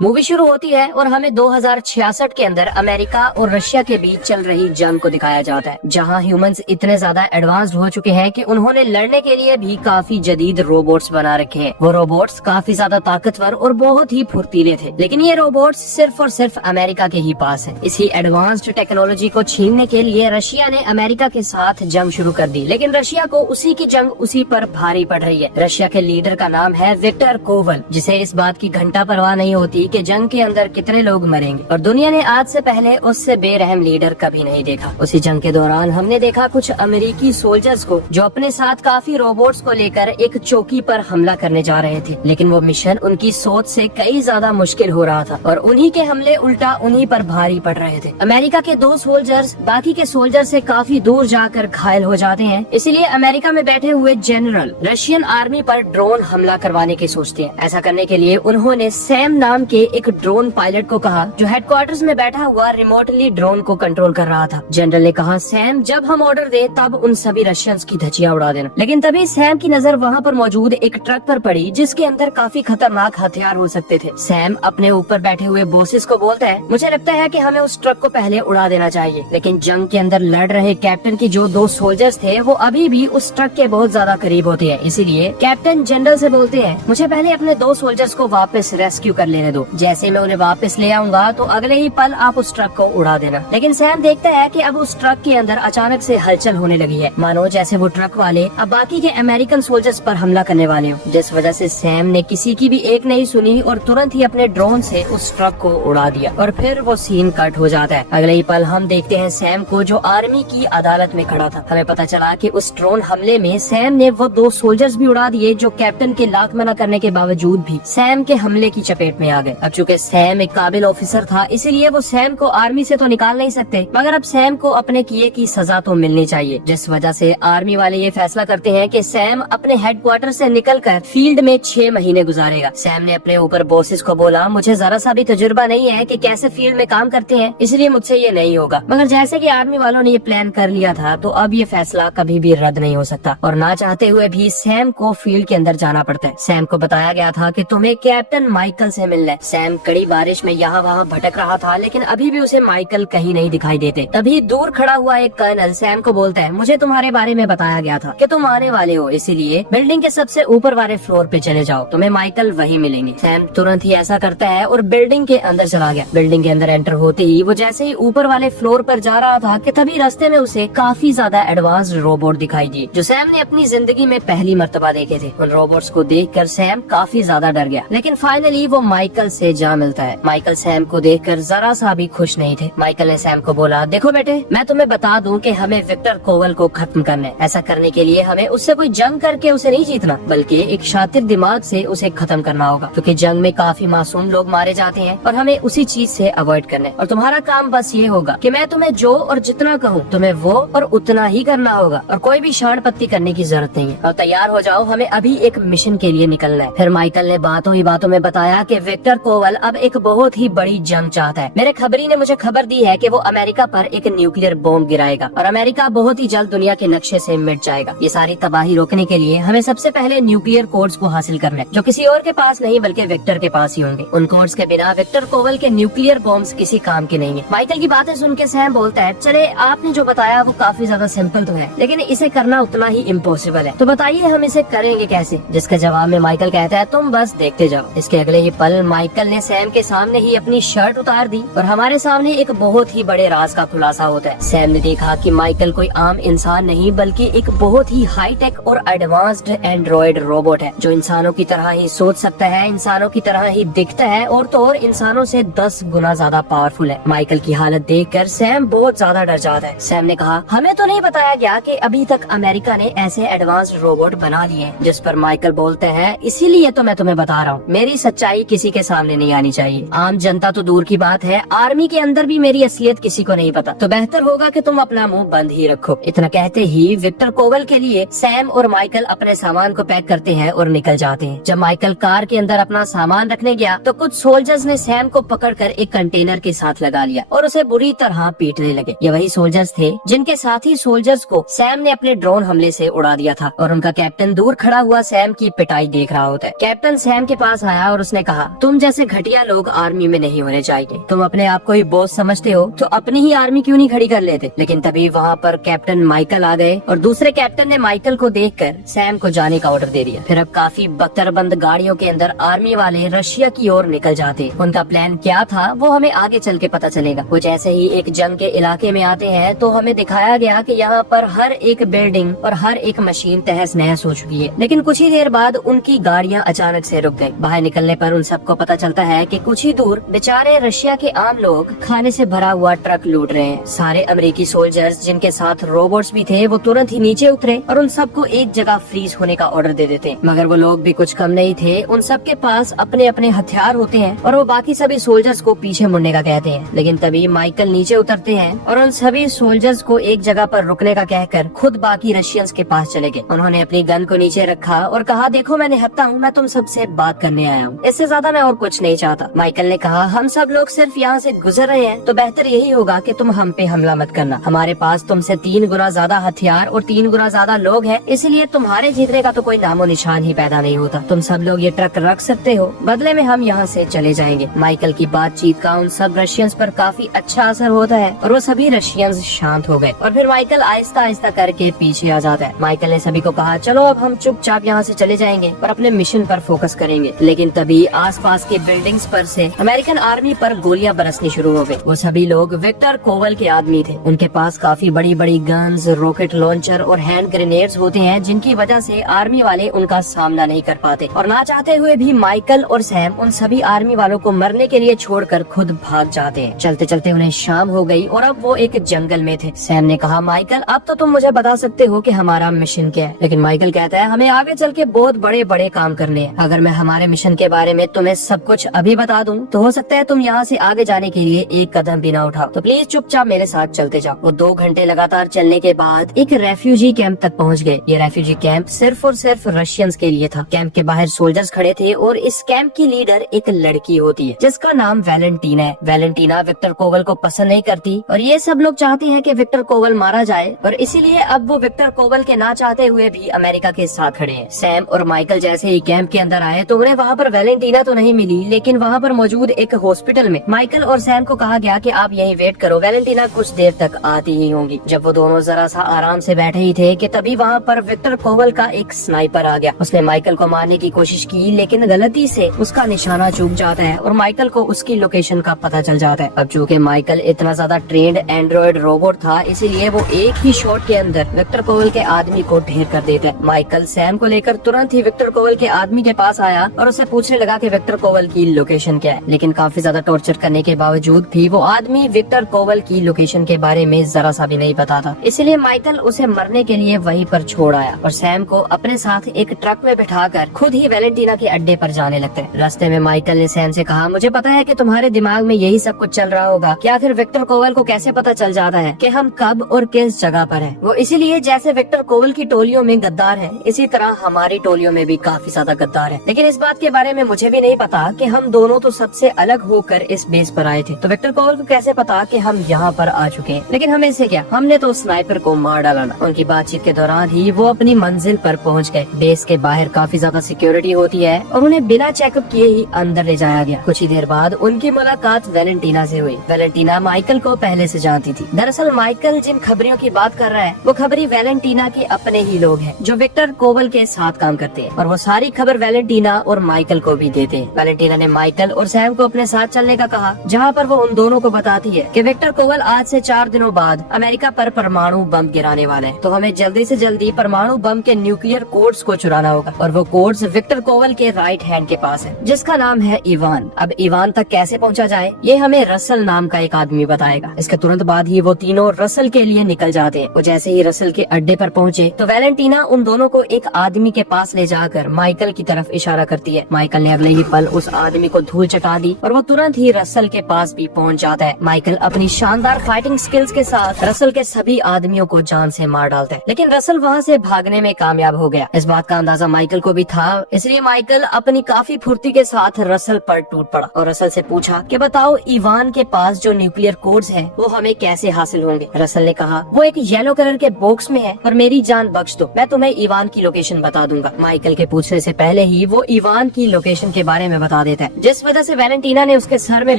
Movie शुरू होती है और हमें 2066 के अंदर अमेरिका और रशिया के बीच चल रही जंग को दिखाया जाता है, जहां ह्यूमंस इतने ज्यादा एडवांस्ड हो चुके हैं कि उन्होंने लड़ने के लिए भी काफी जदीद रोबोट्स बना रखे हैं। वो रोबोट्स काफी ज्यादा ताकतवर और बहुत ही फुर्तीले थे, लेकिन ये रोबोट्स सिर्फ और सिर्फ अमेरिका के ही पास है। इसी एडवांस्ड टेक्नोलॉजी को छीनने के लिए रशिया ने अमेरिका के साथ जंग शुरू कर दी, लेकिन रशिया को उसी की जंग उसी पर भारी पड़ रही है। रशिया के लीडर का नाम है विक्टर कोवल, जिसे इस बात की घंटा परवाह नहीं होती कि जंग के अंदर कितने लोग मरेंगे, और दुनिया ने आज से पहले उससे बेरहम लीडर कभी नहीं देखा। उसी जंग के दौरान हमने देखा कुछ अमेरिकी सोल्जर्स को जो अपने साथ काफी रोबोट्स को लेकर एक चौकी पर हमला करने जा रहे थे, लेकिन वो मिशन उनकी सोच से कई ज्यादा मुश्किल हो रहा था और उन्हीं के हमले उल्टा उन्हीं पर भारी पड़ रहे थे। अमेरिका के 2 सोल्जर्स बाकी के सोल्जर से काफी दूर जाकर घायल हो जाते हैं, इसलिए अमेरिका में बैठे हुए जनरल रशियन आर्मी पर ड्रोन हमला करवाने की सोचते हैं। ऐसा करने के लिए उन्होंने सैम नाम के एक ड्रोन पायलट को कहा, जो हेडक्वार्टर्स में बैठा हुआ रिमोटली ड्रोन को कंट्रोल कर रहा था। जनरल ने कहा, सैम जब हम ऑर्डर दे तब उन सभी रशियंस की धज्जियां उड़ा देना। लेकिन तभी सैम की नजर वहाँ पर मौजूद एक ट्रक पर पड़ी, जिसके अंदर काफी खतरनाक हथियार हो सकते थे। सैम अपने ऊपर बैठे हुए बॉसेस को बोलता है, मुझे लगता है कि हमें उस ट्रक को पहले उड़ा देना चाहिए। लेकिन जंग के अंदर लड़ रहे कैप्टन की जो 2 सोल्जर्स थे वो अभी भी उस ट्रक के बहुत ज्यादा करीब होते हैं, इसीलिए कैप्टन जनरल से बोलते हैं, मुझे पहले अपने 2 सोल्जर्स को वापस रेस्क्यू कर लेने दो। जैसे मैं उन्हें वापस ले आऊंगा तो अगले ही पल आप उस ट्रक को उड़ा देना। लेकिन सैम देखता है कि अब उस ट्रक के अंदर अचानक से हलचल होने लगी है, मानो जैसे वो ट्रक वाले अब बाकी के अमेरिकन सोल्जर्स पर हमला करने वाले हो, जिस वजह से सैम ने किसी की भी एक नहीं सुनी और तुरंत ही अपने ड्रोन से उस ट्रक को उड़ा दिया और फिर वो सीन कट हो जाता है। अगले ही पल हम देखते हैं सैम को, जो आर्मी की अदालत में खड़ा था। हमें पता चला कि उस ड्रोन हमले में सैम ने वो 2 सोल्जर्स भी उड़ा दिए, जो कैप्टन के लाख मना करने के बावजूद भी सैम के हमले की चपेट में आ गए। अब चूंकि सैम एक काबिल ऑफिसर था, इसीलिए वो सैम को आर्मी से तो निकाल नहीं सकते, मगर अब सैम को अपने किए की सजा तो मिलनी चाहिए, जिस वजह से आर्मी वाले ये फैसला करते हैं कि सैम अपने हेडक्वार्टर से निकलकर फील्ड में 6 महीने गुजारेगा। सैम ने अपने ऊपर बॉसेस को बोला, मुझे जरा सा भी तजुर्बा नहीं है कि कैसे फील्ड में काम करते हैं, इसलिए मुझसे ये नहीं होगा। मगर जैसे कि आर्मी वालों ने ये प्लान कर लिया था, तो अब ये फैसला कभी भी रद्द नहीं हो सकता और ना चाहते हुए भी सैम को फील्ड के अंदर जाना पड़ता है। सैम को बताया गया था कि तुम्हें कैप्टन माइकल से मिलना है। सैम कड़ी बारिश में यहाँ वहाँ भटक रहा था, लेकिन अभी भी उसे माइकल कहीं नहीं दिखाई देते। तभी दूर खड़ा हुआ एक कर्नल सैम को बोलता है, मुझे तुम्हारे बारे में बताया गया था कि तुम आने वाले हो, इसीलिए बिल्डिंग के सबसे ऊपर वाले फ्लोर पे चले जाओ, तुम्हें माइकल वहीं मिलेंगे। सैम तुरंत ही ऐसा करता है और बिल्डिंग के अंदर चला गया। बिल्डिंग के अंदर एंटर होते ही वो जैसे ही ऊपर वाले फ्लोर पर जा रहा था कि तभी रास्ते में उसे काफी ज्यादा एडवांस्ड रोबोट दिखाई दिए, जो सैम ने अपनी जिंदगी में पहली मर्तबा देखे थे। उन रोबोट्स को देखकर सैम काफी ज्यादा डर गया, लेकिन फाइनली वो माइकल से जा मिलता है। माइकल सैम को देखकर जरा सा भी खुश नहीं थे। माइकल ने सैम को बोला, देखो बेटे, मैं तुम्हें बता दूं कि हमें विक्टर कोवल को खत्म करना है। ऐसा करने के लिए हमें उससे कोई जंग करके उसे नहीं जीतना, बल्कि एक शातिर दिमाग से उसे खत्म करना होगा, क्योंकि जंग में काफी मासूम लोग मारे जाते हैं और हमें उसी चीज से अवॉइड करना है। और तुम्हारा काम बस ये होगा कि मैं तुम्हें जो और जितना कहूँ तुम्हें वो और उतना ही करना होगा, और कोई भी शान पत्ती करने की जरूरत नहीं है। और तैयार हो जाओ, हमें अभी एक मिशन के लिए निकलना है। फिर माइकल ने बातों ही बातों में बताया कि विक्टर कोवल अब एक बहुत ही बड़ी जंग चाहता है। मेरे खबरी ने मुझे खबर दी है कि वो अमेरिका पर एक न्यूक्लियर बॉम्ब गिराएगा और अमेरिका बहुत ही जल्द दुनिया के नक्शे से मिट जाएगा। ये सारी तबाही रोकने के लिए हमें सबसे पहले न्यूक्लियर कोड्स को हासिल करना है, जो किसी और के पास नहीं बल्कि विक्टर के पास ही होंगे। उन कोड्स के बिना विक्टर कोवल के न्यूक्लियर बॉम्ब्स किसी काम के नहीं है। माइकल की बातें सुन के सैम बोलता है, चले आपने जो बताया वो काफी ज्यादा सिंपल तो है, लेकिन इसे करना उतना ही इम्पॉसिबल है, तो बताइए हम इसे करेंगे कैसे? जिसके जवाब में माइकल कहता है, तुम बस देखते जाओ। इसके अगले ही पल माइकल ने सैम के सामने ही अपनी शर्ट उतार दी और हमारे सामने एक बहुत ही बड़े राज का खुलासा होता है। सैम ने देखा कि माइकल कोई आम इंसान नहीं बल्कि एक बहुत ही हाईटेक और एडवांस्ड एंड्रॉइड रोबोट है, जो इंसानों की तरह ही सोच सकता है, इंसानों की तरह ही दिखता है और तो और इंसानों से 10 गुना ज्यादा पावरफुल है। माइकल की हालत देखकर सैम बहुत ज्यादा डर जाता है। सैम ने कहा, हमें तो नहीं बताया गया कि अभी तक अमेरिका ने ऐसे एडवांस्ड रोबोट बना लिए हैं। जिस पर माइकल बोलते हैं, इसीलिए तो मैं तुम्हें बता रहा हूँ, मेरी सच्चाई किसी के सामने नहीं आनी चाहिए। आम जनता तो दूर की बात है, आर्मी के अंदर भी मेरी असलियत किसी को नहीं पता, तो बेहतर होगा कि तुम अपना मुंह बंद ही रखो। इतना कहते ही विक्टर कोवल के लिए सैम और माइकल अपने सामान को पैक करते हैं और निकल जाते हैं। जब माइकल कार के अंदर अपना सामान रखने गया तो कुछ सोल्जर्स ने सैम को पकड़कर एक कंटेनर के साथ लगा लिया और उसे बुरी तरह पीटने लगे। ये वही सोल्जर्स थे जिनके साथी सोल्जर्स को सैम ने अपने ड्रोन हमले से उड़ा दिया था और उनका कैप्टन दूर खड़ा हुआ सैम की पिटाई देख रहा होता है। कैप्टन सैम के पास आया और उसने कहा, तुम जैसे घटिया लोग आर्मी में नहीं होने चाहिए। तुम अपने आप को ही बॉस समझते हो तो अपनी ही आर्मी क्यों नहीं खड़ी कर लेते। लेकिन तभी वहाँ पर कैप्टन माइकल आ गए और दूसरे कैप्टन ने माइकल को देखकर सैम को जाने का ऑर्डर दे दिया। फिर अब काफी बख्तरबंद गाड़ियों के अंदर आर्मी वाले रशिया की ओर निकल जाते। उनका प्लान क्या था वो हमें आगे चल के पता चलेगा। वो जैसे ही एक जंग के इलाके में आते हैं तो हमें दिखाया गया कि यहाँ पर हर एक बिल्डिंग और हर एक मशीन तहस नहस हो चुकी है। लेकिन कुछ ही देर बाद उनकी गाड़ियाँ अचानक से रुक गयी। बाहर निकलने पर उन सबको पता चलता है कि कुछ ही दूर बेचारे रशिया के आम लोग खाने से भरा हुआ ट्रक लूट रहे हैं। सारे अमेरिकी सोल्जर्स जिनके साथ रोबोट्स भी थे वो तुरंत ही नीचे उतरे और उन सबको एक जगह फ्रीज होने का ऑर्डर दे देते। मगर वो लोग भी कुछ कम नहीं थे। उन सबके पास अपने अपने हथियार होते हैं और वो बाकी सभी सोल्जर्स को पीछे मुड़ने का कहते हैं। लेकिन तभी माइकल नीचे उतरते हैं और उन सभी सोल्जर्स को एक जगह पर रुकने का कहकर खुद बाकी रशियंस के पास चले गए। उन्होंने अपनी गन को नीचे रखा और कहा, देखो मैं निहत्था हूँ, मैं तुम सबसे बात करने आया हूँ, इससे ज्यादा मैं और कुछ नहीं चाहता। माइकल ने कहा, हम सब लोग सिर्फ यहाँ से गुजर रहे हैं तो बेहतर यही होगा कि तुम हम पे हमला मत करना। हमारे पास तुमसे 3 गुना ज्यादा हथियार और 3 गुना ज्यादा लोग हैं, इसलिए तुम्हारे जीतने का तो कोई नामो निशान ही पैदा नहीं होता। तुम सब लोग ये ट्रक रख सकते हो, बदले में हम यहाँ से चले जाएंगे। माइकल की बातचीत का उन सब रशियंस पर काफी अच्छा असर होता है और वो सभी रशियंस शांत हो गए। और फिर माइकल आहिस्ता आहिस्ता करके पीछे आ जाता है। माइकल ने सभी को कहा, चलो अब हम चुपचाप यहाँ से चले जाएंगे और अपने मिशन पर फोकस करेंगे। लेकिन तभी आसपास के बिल्डिंग्स पर से अमेरिकन आर्मी पर गोलियां बरसनी शुरू हो गई। वो सभी लोग विक्टर कोवल के आदमी थे। उनके पास काफी बड़ी बड़ी गन्स, रॉकेट लॉन्चर और हैंड ग्रेनेड्स होते हैं, जिनकी वजह से आर्मी वाले उनका सामना नहीं कर पाते। और ना चाहते हुए भी माइकल और सैम उन सभी आर्मी वालों को मरने के लिए छोड़कर खुद भाग जाते हैं। चलते चलते उन्हें शाम हो गई और अब वो एक जंगल में थे। सैम ने कहा, माइकल अब तो तुम मुझे बता सकते हो कि हमारा मिशन क्या है। लेकिन माइकल कहता है, हमें आगे चल के बहुत बड़े बड़े काम करने हैं। अगर मैं हमारे मिशन के बारे में तुम्हें सब कुछ अभी बता दूं तो हो सकता है तुम यहाँ से आगे जाने के लिए एक कदम भी ना उठाओ। तो प्लीज चुपचाप मेरे साथ चलते जाओ। वो 2 घंटे लगातार चलने के बाद एक रेफ्यूजी कैंप तक पहुँच गए। ये रेफ्यूजी कैंप सिर्फ और सिर्फ रशियंस के लिए था। कैंप के बाहर सोल्जर्स खड़े थे और इस कैंप की लीडर एक लड़की होती है जिसका नाम वैलेंटीना है। वैलेंटीना विक्टर कोवल को पसंद नहीं करती और ये सब लोग चाहते हैं कि विक्टर कोवल मारा जाए और इसीलिए अब वो विक्टर कोवल के ना चाहते हुए भी अमेरिका के साथ खड़े हैं। सैम और माइकल जैसे ही कैंप के अंदर आए तो उन्हें वहाँ पर वैलेंटीना तो नहीं मिली, लेकिन वहाँ पर मौजूद एक हॉस्पिटल में माइकल और सैम को कहा गया कि आप यहीं वेट करो, वैलेंटीना कुछ देर तक आती ही होंगी। जब वो दोनों जरा सा आराम से बैठे ही थे कि तभी वहाँ पर विक्टर कोवल का एक स्नाइपर आ गया। उसने माइकल को मारने की कोशिश की, लेकिन गलती से उसका निशाना चूक जाता है और माइकल को उसकी लोकेशन का पता चल जाता है। अब चूँकि माइकल इतना ज्यादा ट्रेंड एंड्रॉइड रोबोट था, इसीलिए वो एक ही शॉट के अंदर विक्टर कोवल के आदमी को ढेर कर देता है। माइकल सैम को लेकर तुरंत ही विक्टर कोवल के आदमी के पास आया और उसे पूछने लगा कि विक्टर कोवल की लोकेशन क्या है। लेकिन काफी ज्यादा टॉर्चर करने के बावजूद भी वो आदमी विक्टर कोवल की लोकेशन के बारे में जरा सा भी नहीं पता था। इसलिए माइकल उसे मरने के लिए वहीं पर छोड़ आया और सैम को अपने साथ एक ट्रक में बिठाकर खुद ही वैलेंटीना के अड्डे पर जाने लगते हैं। रास्ते में माइकल ने सैम से कहा, मुझे पता है कि तुम्हारे दिमाग में यही सब कुछ चल रहा होगा कि आखिर विक्टर कोवल को कैसे पता चल जाता है कि हम कब और किस जगह पर हैं। वो इसीलिए जैसे विक्टर कोवल की टोलियों में गद्दार है, इसी तरह हमारी टोलियों में भी काफी ज्यादा गद्दार है। लेकिन इस बात के बारे में मुझे भी नहीं पता कि हम दोनों तो सबसे अलग होकर इस बेस पर आए थे, तो विक्टर कोवल को कैसे पता कि हम यहाँ पर आ चुके हैं। लेकिन हमें से क्या, हमने तो स्नाइपर को मार डाला ना। उनकी बातचीत के दौरान ही वो अपनी मंजिल पर पहुँच गए। बेस के बाहर काफी ज्यादा सिक्योरिटी होती है और उन्हें बिना चेकअप किए ही अंदर ले जाया गया। कुछ ही देर बाद उनकी मुलाकात वैलेंटीना से हुई। वैलेंटीना माइकल को पहले से जानती थी। दरअसल माइकल जिन खबरियों की बात कर रहा है वो खबरी वैलेंटीना के अपने ही लोग हैं जो विक्टर कोवल के साथ काम करते हैं और वो सारी खबर वैलेंटीना और माइकल को भी देते हैं। वैलेंटीना ने माइकल और सैम को अपने साथ चलने का कहा, जहाँ पर वो उन दोनों को बताती है कि विक्टर कोवल आज से 4 दिनों बाद अमेरिका पर परमाणु बम गिराने वाले हैं, तो हमें जल्दी से जल्दी परमाणु बम के न्यूक्लियर कोड्स को चुराना होगा। और वो कोड्स विक्टर कोवल के राइट हैंड के पास है जिसका नाम है इवान। अब इवान तक कैसे पहुँचा जाए ये हमें रसल नाम का एक आदमी बताएगा। इसके तुरंत बाद ही वो तीनों रसल के लिए निकल जाते हैं। वो जैसे ही रसल के अड्डे पर पहुँचे तो वैलेंटीना उन दोनों को एक आदमी के पास ले जाकर माइकल की तरफ इशारा करती है। माइकल ने अगले ही पल उस आदमी को धूल चटा दी और वो तुरंत ही रसल के पास भी पहुंच जाता है। माइकल अपनी शानदार फाइटिंग स्किल्स के साथ रसल के सभी आदमियों को जान से मार डालता है, लेकिन रसल वहाँ से भागने में कामयाब हो गया। इस बात का अंदाजा माइकल को भी था, इसलिए माइकल अपनी काफी फुर्ती के साथ रसल पर टूट पड़ा और रसल से पूछा कि बताओ इवान के पास जो न्यूक्लियर कोड्स हैं वो हमें कैसे हासिल होंगे। रसल ने कहा, वो एक येलो कलर के बॉक्स में है और मेरी जान बख्श दो, मैं तुम्हें इवान की लोकेशन बता दूंगा। माइकल के पूछने से पहले ही वो इवान की लोकेशन के बारे में बता बता देता है, जिस वजह से वैलेंटीना ने उसके सर में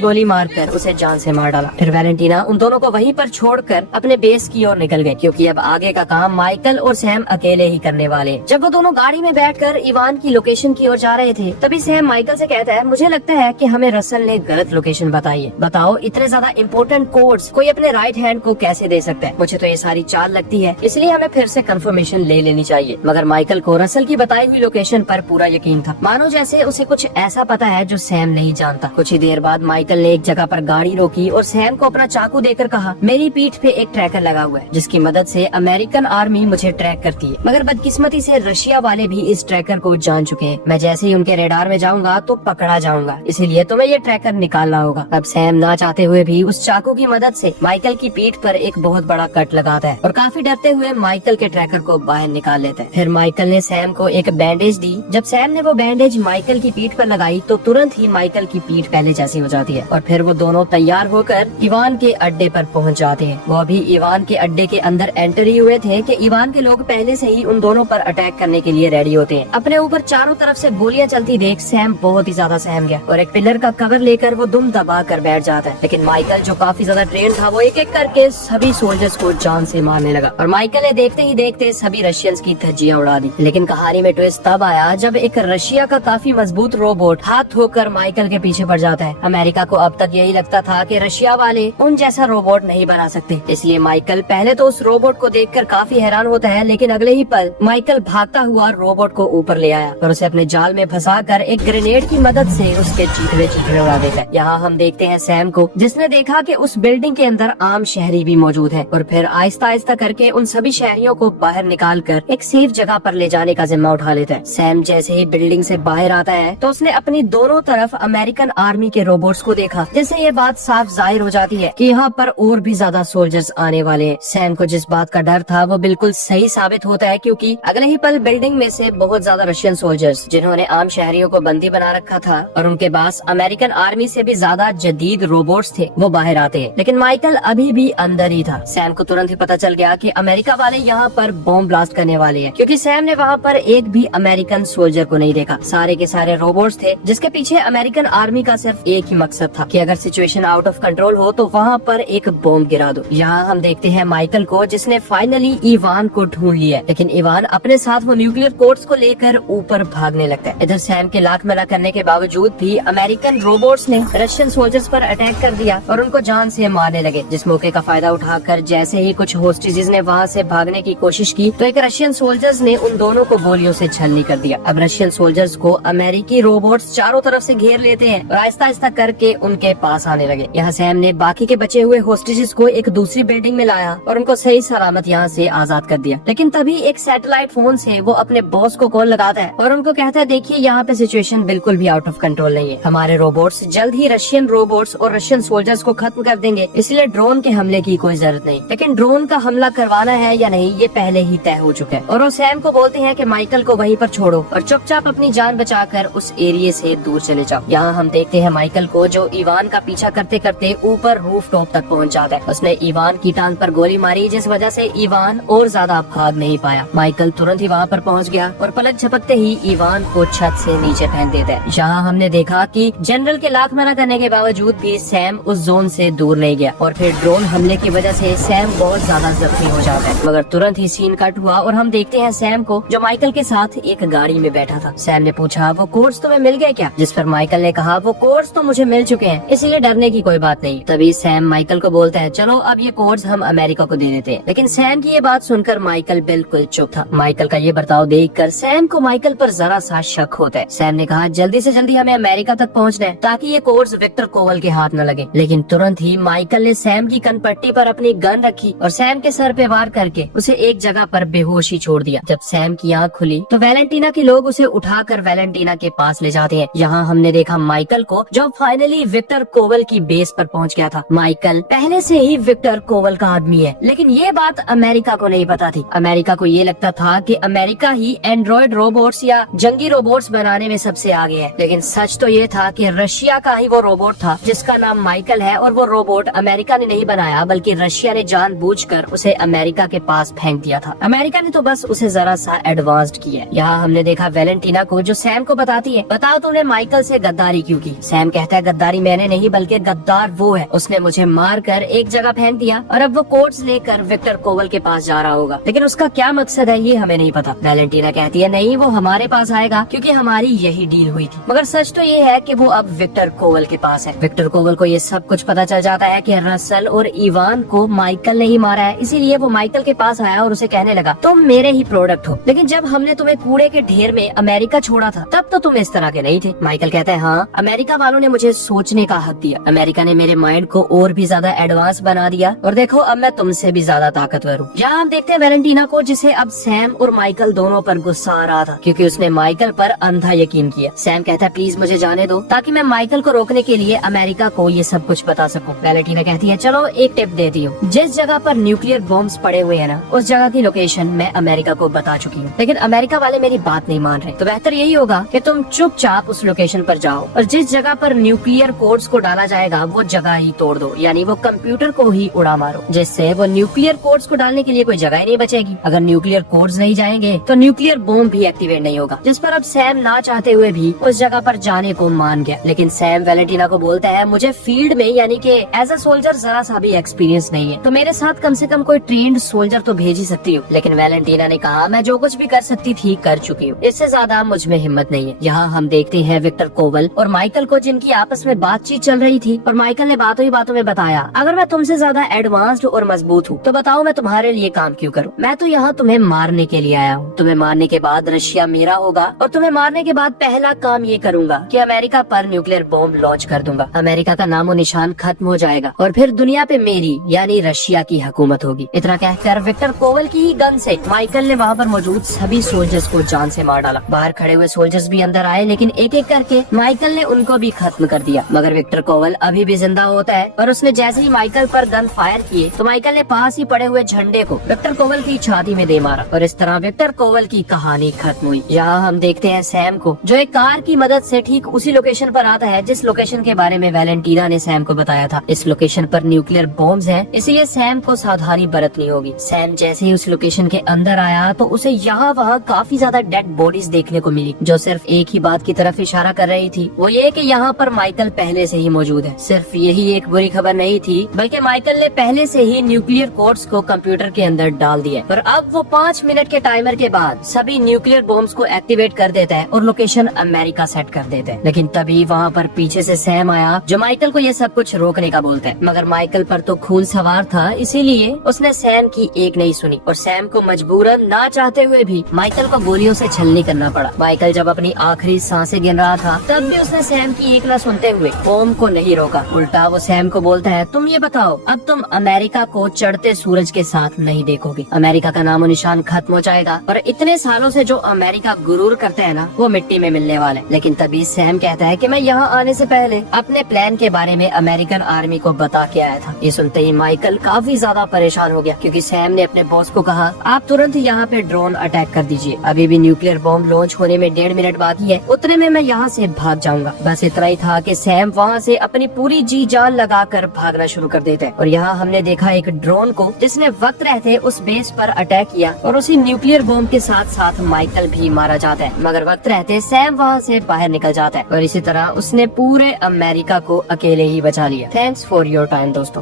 गोली मारकर उसे जान से मार डाला। फिर वैलेंटीना उन दोनों को वहीं पर छोड़कर अपने बेस की ओर निकल गई, क्योंकि अब आगे का काम माइकल और सैम अकेले ही करने वाले। जब वो दोनों गाड़ी में बैठकर इवान की लोकेशन की ओर जा रहे थे, तभी सैम माइकल से कहता है, मुझे लगता है कि हमें रसल ने गलत लोकेशन बताई है। बताओ इतने ज्यादा इम्पोर्टेंट कोड्स कोई अपने राइट हैंड को कैसे दे सकता है? मुझे तो ये सारी चाल लगती है, इसलिए हमें फिर से कंफर्मेशन ले लेनी चाहिए। मगर माइकल को रसल की बताई हुई लोकेशन पर पूरा यकीन था, मानो जैसे उसे कुछ ऐसा पता है जो सैम नहीं जानता। कुछ ही देर बाद माइकल ने एक जगह पर गाड़ी रोकी और सैम को अपना चाकू देकर कहा, मेरी पीठ पे एक ट्रैकर लगा हुआ है, जिसकी मदद से अमेरिकन आर्मी मुझे ट्रैक करती है। मगर बदकिस्मती से रशिया वाले भी इस ट्रैकर को जान चुके हैं। मैं जैसे ही उनके रेडार में जाऊंगा तो पकड़ा जाऊंगा, इसीलिए तुम्हें ये ट्रैकर निकालना होगा। अब सैम ना चाहते हुए भी उस चाकू की मदद से माइकल की पीठ पर एक बहुत बड़ा कट लगाता है और काफी डरते हुए माइकल के ट्रैकर को बाहर निकाल लेता है। फिर माइकल ने सैम को एक बैंडेज दी। जब सैम ने वो बैंडेज माइकल की पीठ पर लगाई तो तुरंत ही माइकल की पीठ पहले जैसी हो जाती है और फिर वो दोनों तैयार होकर इवान के अड्डे पर पहुंच जाते हैं। वो अभी इवान के अड्डे के अंदर एंटर ही हुए थे कि इवान के लोग पहले से ही उन दोनों पर अटैक करने के लिए रेडी होते हैं। अपने ऊपर चारों तरफ से गोलियां चलती देख सैम बहुत ही ज्यादा सहम गया और एक पिलर का कवर लेकर वो दुम दबा कर बैठ जाता है। लेकिन माइकल जो काफी ज्यादा ट्रेन था, वो एक एक करके सभी सोल्जर्स को जान से मारने लगा और माइकल ने देखते ही देखते सभी रशियंस की धज्जियां उड़ा दी। लेकिन कहानी में ट्विस्ट तब आया जब एक रशिया का काफी मजबूत रोबोट हाथ धोकर माइकल के पीछे पड़ जाता है। अमेरिका को अब तक यही लगता था कि रशिया वाले उन जैसा रोबोट नहीं बना सकते, इसलिए माइकल पहले तो उस रोबोट को देखकर काफी हैरान होता है। लेकिन अगले ही पल माइकल भागता हुआ रोबोट को ऊपर ले आया और उसे अपने जाल में फंसाकर एक ग्रेनेड की मदद से उसके चीथड़े उड़ा देता है। यहाँ हम देखते हैं सैम को, जिसने देखा कि उस बिल्डिंग के अंदर आम शहरी भी मौजूद है और फिर आहिस्ता आहिस्ता करके उन सभी शहरियों को बाहर निकालकर एक सेफ जगह पर ले जाने का जिम्मा उठा लेता है। सैम जैसे ही बिल्डिंग से बाहर आता है तो उसने अपनी दोनों तरफ अमेरिकन आर्मी के रोबोट्स को देखा, जिससे ये बात साफ जाहिर हो जाती है कि यहाँ पर और भी ज्यादा सोल्जर्स आने वाले हैं। सैम को जिस बात का डर था वो बिल्कुल सही साबित होता है, क्योंकि अगले ही पल बिल्डिंग में से बहुत ज्यादा रशियन सोल्जर्स, जिन्होंने आम शहरियों को बंदी बना रखा था और उनके पास अमेरिकन आर्मी से भी ज्यादा जदीद रोबोट्स थे, वो बाहर आते हैं। लेकिन माइकल अभी भी अंदर ही था। सैम को तुरंत ही पता चल गया कि अमेरिका वाले यहाँ पर बॉम्ब ब्लास्ट करने वाले हैं, क्योंकि सैम ने वहाँ पर एक भी अमेरिकन सोल्जर को नहीं देखा। सारे के सारे रोबोट्स थे, जिसके पीछे अमेरिकन आर्मी का सिर्फ एक ही मकसद था कि अगर सिचुएशन आउट ऑफ कंट्रोल हो तो वहाँ पर एक बॉम्ब गिरा दो। यहाँ हम देखते हैं माइकल को, जिसने फाइनली इवान को ढूंढ लिया, लेकिन इवान अपने साथ वो न्यूक्लियर कोड्स को लेकर ऊपर भागने लगता है। इधर सैम के लाख मना करने के बावजूद भी अमेरिकन रोबोट्स ने रशियन सोल्जर्स पर अटैक कर दिया और उनको जान से मारने लगे। जिस मौके का फायदा उठाकर जैसे ही कुछ होस्टेजेस ने वहाँ से भागने की कोशिश की तो एक रशियन सोल्जर्स ने उन दोनों को गोलियों से छलनी कर दिया। अब रशियन सोल्जर्स को अमेरिकी रोबोट्स चारों तरफ से घेर लेते हैं और आहिस्ता आहिस्ता करके उनके पास आने लगे। यहाँ सैम ने बाकी के बचे हुए होस्टेजेस को एक दूसरी बिल्डिंग में लाया और उनको सही सलामत यहाँ से आजाद कर दिया। लेकिन तभी एक सैटेलाइट फोन से वो अपने बॉस को कॉल लगाता है और उनको कहता है, देखिए यहाँ पे सिचुएशन बिल्कुल भी आउट ऑफ कंट्रोल नहीं है। हमारे रोबोट्स जल्द ही रशियन रोबोट्स और रशियन सोल्जर्स को खत्म कर देंगे, इसलिए ड्रोन के हमले की कोई जरूरत नहीं। लेकिन ड्रोन का हमला करवाना है या नहीं ये पहले ही तय हो चुका है। और वो सैम को बोलते हैं कि माइकल को वहीं पर छोड़ो और चुपचाप अपनी जान बचाकर उस एरिया से दूर चले जाओ। यहाँ हम देखते हैं माइकल को, जो इवान का पीछा करते करते ऊपर रूफ टॉप तक पहुँच जाता है। उसने इवान की टांग पर गोली मारी, जिस वजह से इवान और ज्यादा भाग नहीं पाया। माइकल तुरंत ही वहाँ पर पहुँच गया और पलक झपकते ही इवान को छत से नीचे फेंक देता है। यहाँ हमने देखा कि जनरल के लाख मना करने के बावजूद भी सैम उस जोन से दूर नहीं गया और फिर ड्रोन हमले की वजह से सैम बहुत ज्यादा जख्मी हो जाता है। मगर तुरंत ही सीन कट हुआ और हम देखते हैं सैम को, जो माइकल के साथ एक गाड़ी में बैठा था। सैम ने पूछा, वो कोड्स तुम्हें मिल गए क्या? जिस पर माइकल ने कहा, वो कोड्स तो मुझे मिल चुके हैं, इसलिए डरने की कोई बात नहीं। तभी सैम माइकल को बोलता है, चलो अब ये कोड्स हम अमेरिका को दे देते हैं। लेकिन सैम की ये बात सुनकर माइकल बिल्कुल चुप था। माइकल का ये बर्ताव देखकर सैम को माइकल पर जरा सा शक होता है। सैम ने कहा, जल्दी से जल्दी हमें अमेरिका तक पहुँचना है ताकि ये कोड्स विक्टर कोवल के हाथ न लगे। लेकिन तुरंत ही माइकल ने सैम की कनपट्टी पर अपनी गन रखी और सैम के सर पे वार करके उसे एक जगह पर बेहोशी छोड़ दिया। जब सैम की आंख खुली तो वैलेंटीना के लोग उसे उठाकर वैलेंटीना के पास ले जाते हैं। यहाँ हमने देखा माइकल को, जो फाइनली विक्टर कोवल की बेस पर पहुँच गया था। माइकल पहले से ही विक्टर कोवल का आदमी है, लेकिन ये बात अमेरिका को नहीं पता थी। अमेरिका को ये लगता था कि अमेरिका ही एंड्रॉइड रोबोट्स या जंगी रोबोट्स बनाने में सबसे आगे है, लेकिन सच तो ये था कि रशिया का ही वो रोबोट था जिसका नाम माइकल है और वो रोबोट अमेरिका ने नहीं बनाया, बल्कि रशिया ने जानबूझकर उसे अमेरिका के पास फेंक दिया था। अमेरिका ने तो बस उसे जरा सा एडवांस्ड किया। यहाँ हमने देखा वैलेंटीना को, जो सैम को बताती है, बताओ तूने माइकल से गद्दारी क्यों की। सैम कहता है गद्दारी मैंने नहीं बल्कि गद्दार वो है, उसने मुझे मार कर एक जगह फेंक दिया और अब वो कोट्स लेकर विक्टर कोवल के पास जा रहा होगा, लेकिन उसका क्या मकसद है ये हमें नहीं पता। वैलेंटीना कहती है नहीं, वो हमारे पास आएगा क्योंकि हमारी यही डील हुई थी। मगर सच तो ये है कि वो अब विक्टर कोवल के पास है। विक्टर कोवल को ये सब कुछ पता चल जाता है कि रसल और इवान को माइकल ने ही मारा है, इसीलिए वो माइकल के पास आया और उसे कहने लगा तुम मेरे ही प्रोडक्ट हो, लेकिन जब हमने तुम्हें कूड़े के ढेर में अमेरिका छोड़ा था तब तो तुम इस तरह के नहीं थे। माइकल कहता है हाँ, अमेरिका वालों ने मुझे सोचने का हक दिया, अमेरिका ने मेरे माइंड को और भी ज्यादा एडवांस बना दिया और देखो अब मैं तुमसे भी ज्यादा ताकतवर हूँ। यहाँ हम देखते हैं वैलेंटीना को, जिसे अब सैम और माइकल दोनों पर गुस्सा आ रहा था क्योंकि उसने माइकल पर अंधा यकीन किया। सैम कहता है प्लीज मुझे जाने दो ताकि मैं माइकल को रोकने के लिए अमेरिका को ये सब कुछ बता सकूं। वैलेंटीना कहती है चलो एक टिप देती हूँ, जिस जगह पर न्यूक्लियर बॉम्ब्स पड़े हुए हैं ना, उस जगह की लोकेशन मैं अमेरिका को बता चुकी हूँ, लेकिन अमेरिका वाले मेरी बात नहीं मान रहे, तो बेहतर यही होगा कि तुम चुपचाप उस लोकेशन पर जाओ और जिस जगह पर न्यूक्लियर कोड्स को डाला जाएगा वो जगह ही तोड़ दो, यानी वो कंप्यूटर को ही उड़ा मारो, जिससे वो न्यूक्लियर कोड्स को डालने के लिए कोई जगह ही नहीं बचेगी। अगर न्यूक्लियर कोड्स नहीं जाएंगे तो न्यूक्लियर बॉम्ब भी एक्टिवेट नहीं होगा, जिस पर अब सैम ना चाहते हुए भी उस जगह पर जाने को मान गया। लेकिन सैम वैलेंटीना को बोलता है मुझे फील्ड में यानी कि एज अ सोल्जर जरा सा भी एक्सपीरियंस नहीं है, तो मेरे साथ कम से कम कोई ट्रेंड सोल्जर तो भेज ही सकती हूँ। लेकिन वैलेंटीना ने कहा मैं जो कुछ भी कर सकती थी कर चुकी हूँ, इससे ज्यादा मुझ में हिम्मत नहीं है। यहाँ हम देखते हैं विक्टर कोवल और माइकल को, जिनकी आपस में बातचीत चल रही थी और माइकल ने बातों ही बातों में बताया अगर मैं तुमसे ज्यादा एडवांस्ड और मजबूत हूँ तो बताओ मैं तुम्हारे लिए काम क्यों करूँ। मैं तो यहाँ तुम्हें मारने के लिए आया हूँ, तुम्हें मारने के बाद रशिया मेरा होगा और तुम्हें मारने के बाद पहला काम ये करूंगा कि अमेरिका पर न्यूक्लियर बॉम्ब लॉन्च कर दूंगा, अमेरिका का नामो निशान खत्म हो जाएगा और फिर दुनिया पे मेरी यानी रशिया की हुकूमत होगी। इतना कहकर विक्टर कोवल की ही गन से माइकल ने वहाँ पर मौजूद सभी सोल्जर्स को जान से मार डाला। बाहर खड़े हुए सोल्जर्स भी अंदर आए, लेकिन एक एक करके माइकल ने उनको भी खत्म कर दिया। मगर विक्टर कोवल अभी भी जिंदा होता है और उसने जैसे ही माइकल पर गन फायर किए तो माइकल ने पास ही पड़े हुए झंडे को विक्टर कोवल की छाती में दे मारा और इस तरह विक्टर कोवल की कहानी खत्म हुई। यहाँ हम देखते हैं सैम को, जो एक कार की मदद से ठीक उसी लोकेशन पर आता है जिस लोकेशन के बारे में वैलेंटीना ने सैम को बताया था। इस लोकेशन पर न्यूक्लियर बॉम्ब्स हैं, इसलिए सैम को सावधानी बरतनी होगी। सैम जैसे ही उस लोकेशन के अंदर आया तो उसे यहाँ वहाँ काफी ज्यादा डेड बॉडीज देखने को मिली, जो सिर्फ एक ही बात की तरफ इशारा कर रही थी, वो ये कि यहाँ पर माइकल पहले से ही मौजूद है। सिर्फ यही एक बुरी खबर नहीं थी, बल्कि माइकल ने पहले से ही न्यूक्लियर कोड्स को कंप्यूटर के अंदर डाल दिया और अब वो 5 मिनट के टाइमर के बाद सभी न्यूक्लियर बॉम्ब्स को एक्टिवेट कर देता है और लोकेशन अमेरिका सेट कर देता है। लेकिन तभी वहाँ पर पीछे से सैम आया, जो माइकल को ये सब कुछ रोकने का बोलता है, मगर माइकल पर तो खून सवार था, इसीलिए उसने सैम की एक नहीं सुनी और सैम को मजबूरन ना चाहते हुए भी माइकल को गोलियों से छलनी करना पड़ा। माइकल जब अपनी आखिरी सांसें गिन रहा था तब भी उसने सैम की एक न सुनते हुए बॉम्ब को नहीं रोका। उल्टा वो सैम को बोलता है तुम ये बताओ अब तुम अमेरिका को चढ़ते सूरज के साथ नहीं देखोगे, अमेरिका का नामो निशान खत्म हो जाएगा और इतने सालों से जो अमेरिका गुरूर करते हैं ना वो मिट्टी में मिलने वाले। लेकिन तभी सैम कहता है कि मैं यहाँ आने से पहले अपने प्लान के बारे में अमेरिकन आर्मी को बता के आया था। ये सुनते ही माइकल काफी ज्यादा परेशान हो गया क्योंकि सैम ने अपने बॉस को कहा आप तुरंत यहाँ पे ड्रोन अटैक कर दीजिए, अभी भी न्यूक्लियर बॉम्ब लॉन्च होने में 1.5 मिनट बाकी है, उतने में मैं यहाँ से भाग जाऊंगा। बस इतना ही था कि सैम वहाँ से अपनी पूरी जी जान लगाकर भागना शुरू कर देता है और यहाँ हमने देखा एक ड्रोन को जिसने वक्त रहते उस बेस पर अटैक किया और उसी न्यूक्लियर बॉम्ब के साथ साथ माइकल भी मारा जाता है, मगर वक्त रहते सैम वहाँ से बाहर निकल जाता है और इसी तरह उसने पूरे अमेरिका को अकेले ही बचा लिया। थैंक्स फॉर योर टाइम दोस्तों।